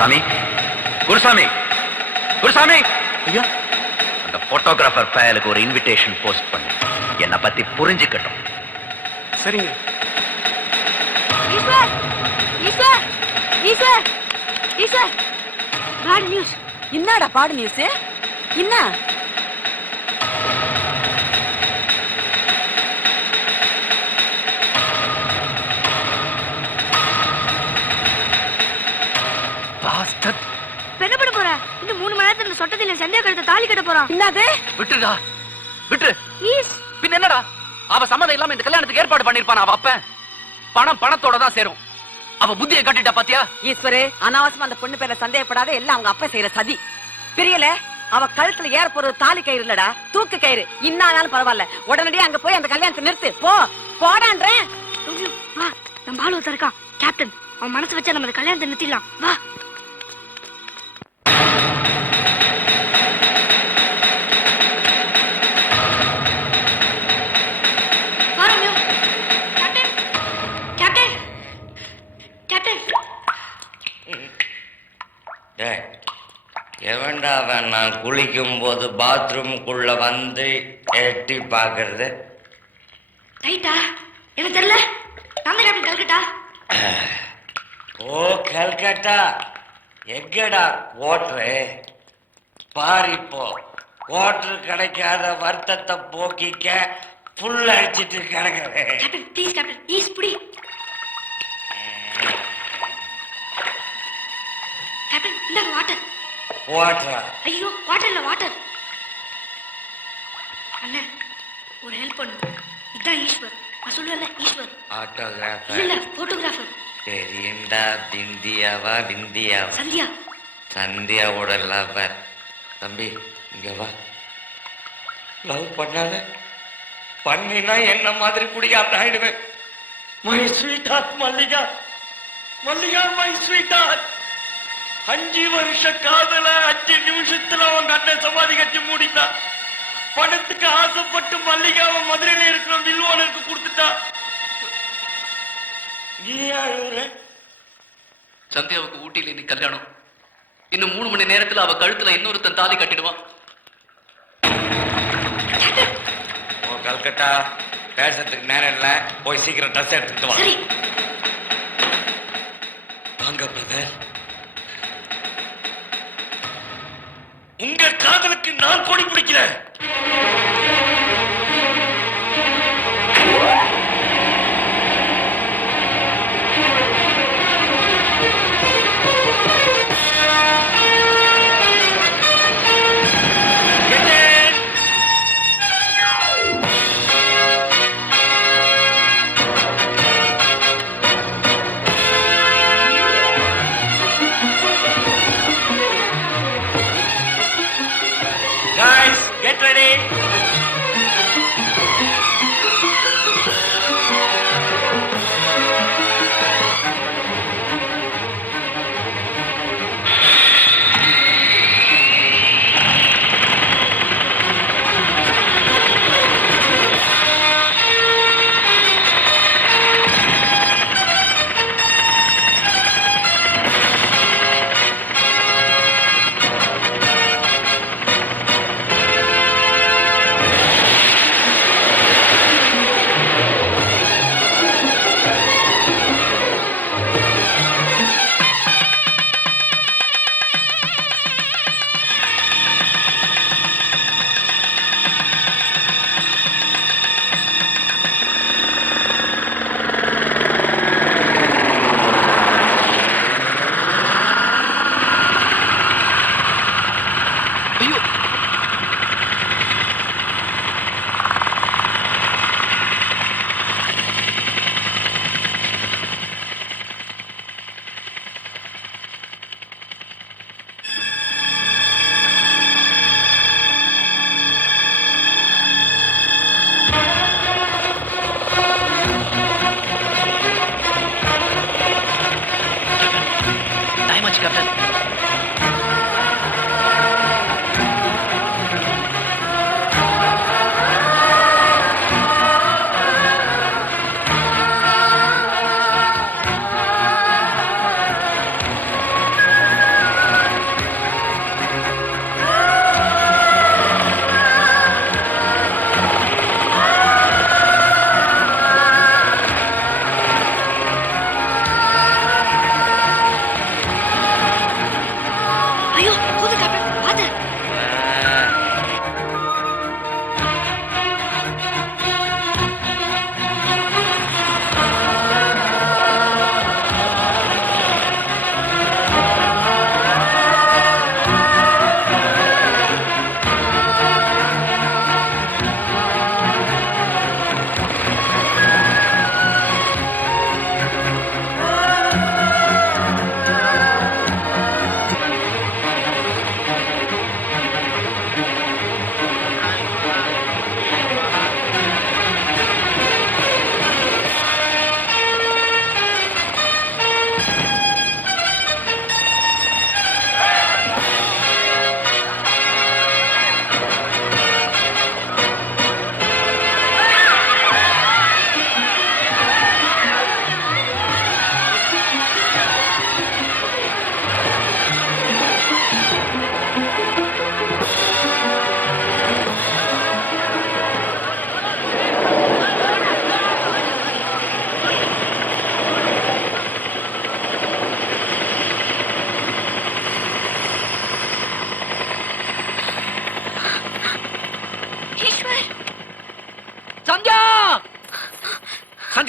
குருசாமி, குருசாமி, குருசாமி, ஐயா அந்த போட்டோகிராஃபர் பயலுக்கு ஒரு இன்விடேஷன் போஸ்ட் பண்ணு. என்னை பத்தி புரிஞ்சுக்கட்டும். சரிங்க. Eswar, Eswar, Eswar, Eswar, bad news. என்னடா பாடு நியூஸ்? என்ன? பாஸ்டர், என்ன பண்ண போற? இன்னும் 3 மணி நேரத்துல சொட்டத்தில சந்தேக கழுத்தை தாலி கட்ட போறான். என்னது? விட்டுடா, விட்டு. ஈஸ், பின்ன என்னடா, அவ சம்மதம் இல்லாம இந்த கல்யாணத்துக்கு ஏற்பாடு பண்ணிருப்பான். அவ அப்ப பணம் பணத்தோட தான் சேரும். அவ புத்தியை கட்டிட்டா பாத்தியா? ஈஸ்வரே, அனாவசியமா அந்த பொண்ணு பேர சந்தேகப்படாத. எல்லாம் அவங்க அப்பா செய்யற சதி. பிரியல, அவ கழுத்துல ஏற போறது தாலி கயிறு இல்லடா, தூக்கு கயிறு. இன்னாலும் பரவாயில்ல, உடனடியே அங்க போய் அந்த கல்யாணத்தை நிறுத்து. போ, போடான்றேன். வா, நம்ம ஆளு ஒருத்தன் இருக்கான், கேப்டன். அவன் மனசு வச்சா நம்ம கல்யாணத்தை நிறுத்திடலாம். வா. எவன்டா அவன் நான் குளிக்கும் போது பாத்ரூமுக்குள்ள வந்து எட்டி பாக்குறது? ரைட்டா, எனக்கு தெரியல. நான் தான் கல்கட்டா. ஓ கல்கட்டா, எங்கடா கோட்ரு? பாரிப்போ கோட்ரு கிடைக்காத வருத்தத்தை போக்கிக்க புல் அடிச்சிட்டு கிடக்குறேன். கேப்டன் ப்ளீஸ், கேப்டன் ப்ளீஸ் புடி. கேப்டன் இந்த வாட்டர். வாட்டரா? ஐயோ, வாட்டர் இல்ல, வாட்டர். அண்ணே, ஒரு ஹெல்ப் பண்ணு. இதான் ஈஸ்வர். நான் சொல்லுவேன்ல, ஈஸ்வர். ஆட்டோகிராஃபர் இல்ல, போட்டோகிராஃபர். தெரியுண்டா. பிந்தியாவா? பிந்தியாவா? சந்தியா. சந்தியாவோட லவர். தம்பி இங்க வா. லவ் பண்ணாத, பண்ணினா என்ன மாதிரி குடிக்காம ஆயிடுவேன். My sweetheart Mallika, Mallika my sweetheart. 5 வருஷ காதல 5 நிமிஷத்துல அவங்க அண்ணன் சமாதி கட்டி மூடிட்டான். பணத்துக்கு ஆசைப்பட்டு மல்லிகாவை மதுரையில இருக்கிற வில்வானருக்கு கொடுத்துட்டான். சந்தியாவுக்கு ஊட்டியில இன்னைக்கு கல்யாணம். இன்னும் 3 மணி நேரத்துல அவ கழுத்துல இன்னொருத்தன் தாலி கட்டிடுவான். ஓ கல்கட்டா, பேசுறதுக்கு நேரம் இல்ல. போய் சீக்கிரம் ட்ரெஸ் எடுத்துட்டு வா. வாங்க பிரதர். உங்க காதலுக்கு நான் கொடி பிடிக்கிறேன். Guys, get ready.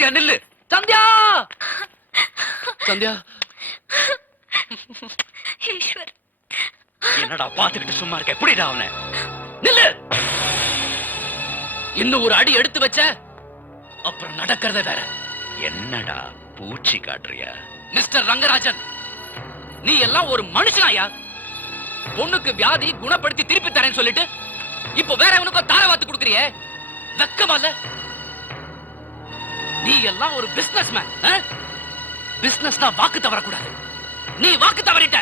சந்தியா நில்லு. சந்தியா சந்தியா ஈஸ்வர், என்னடா பாத்துக்கிட்டு சும்மா இருக்க? எப்படிடா அவனை? நில்லு. இன்னும் ஒரு அடி எடுத்து வச்ச அப்புறம் நடக்கிறத வேற. என்னடா பூச்சி காட்டுறியா? மிஸ்டர் ரங்கராஜன், நீ எல்லாம் ஒரு மனுஷனாயா? பொண்ணுக்கு வியாதி குணப்படுத்தி திருப்பி தரேன்னு சொல்லிட்டு இப்போ வேற எவனுக்கோ தாரவாத்து கொடுக்கறியே, வெக்கமா இல்ல? நீ எல்லாம் ஒரு பிசினஸ் மேன். பிசினஸ்னா வாக்கு தவறக்கூடாது. நீ வாக்கு தவறிட்ட.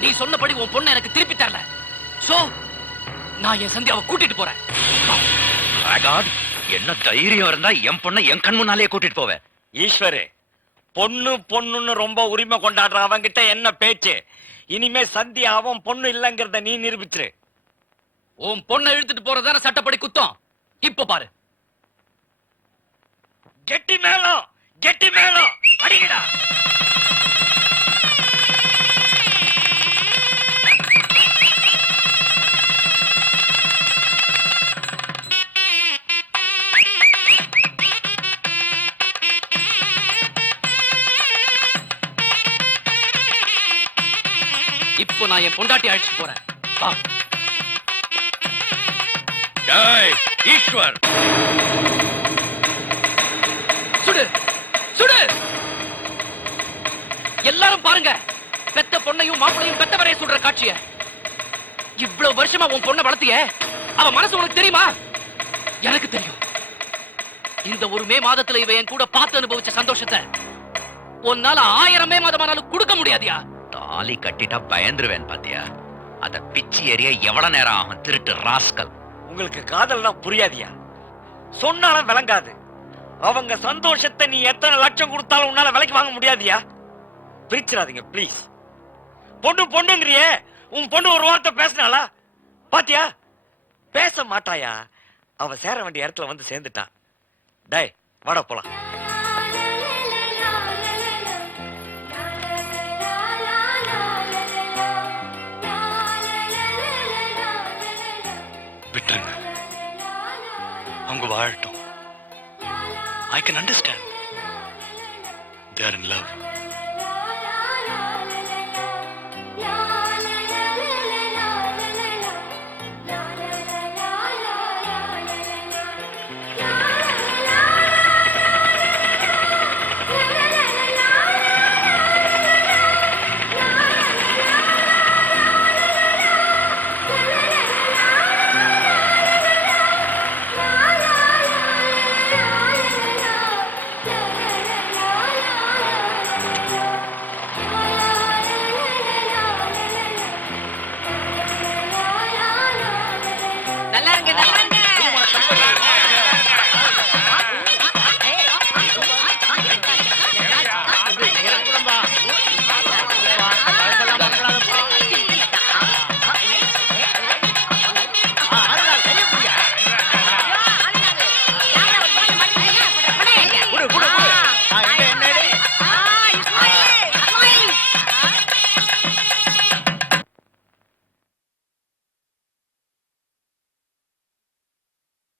நீ சொன்னபடி உன் பொண்ணை எனக்கு திருப்பி தரல. சோ நான் என் சந்தியாவை கூட்டிட்டு போறேன். My God, என்ன தைரியம் இருந்தா என் பொண்ணை என் கண் முன்னாலே கூட்டிட்டு போவேன். ஈஸ்வரு, பொண்ணு பொண்ணுன்னு ரொம்ப உரிமை கொண்டாடுற அவங்கிட்ட என்ன பேச்சு? இனிமே சந்தியா அவன் பொண்ணு இல்லங்கிறத நீ நிரூபிச்சிரு. உன் பொண்ணை இழுத்துட்டு போறதான சட்டப்படி குத்தம். இப்ப பாரு. கெட்டி மேளம், கெட்டி மேளம், அடிங்கடா. இப்போ நான் என் பொண்டாட்டி அழைச்சிட்டு போறேன். வா. டேய் ஈஸ்வர், சுடு சுடு. எல்லாரும் பாருங்க, பெத்த பொண்ணையும் மாப்பிளையும் பெத்தவரையும் சுடுற காட்சிய. இவ்வளவு வருஷமா உன் பொண்ணை வளர்த்திய, அவ மனசு உனக்கு தெரியுமா? எனக்கு தெரியும். இந்த ஒரு மே மாதத்துல இவ என் கூட பார்த்து அனுபவிச்ச சந்தோஷத்தை உன்னால 1000 மே மாதமானாலும் கொடுக்க முடியாதியா? தாலி கட்டிட்டா பயந்துருவேன் பாத்தியா? அத பிச்சி எறிய எவ்வளவு நேரம் ஆகும்? திருட்டு ராஸ்கல். உங்களுக்கு காதல்னா புரியாதியா? சொன்னாலும் விளங்காது. அவங்க சந்தோஷத்தை நீ எத்தனை லட்சம் கொடுத்தாலும் உன்னால விலைக்கு வாங்க முடியாதியா? பிரிச்சிடாதீங்க ப்ளீஸ். பொண்ணு பொண்ணுங்கிறியே, உன் பொண்ணு ஒரு வார்த்தை பேசினாளா? பாத்தியா? பேச மாட்டாயா? அவ சேர வேண்டிய இடத்துல வந்து சேர்ந்துட்டா. டேய் வாடா போலாம். விட்டுருங்க, அவங்க வாழட்டும். I can understand. They are in love.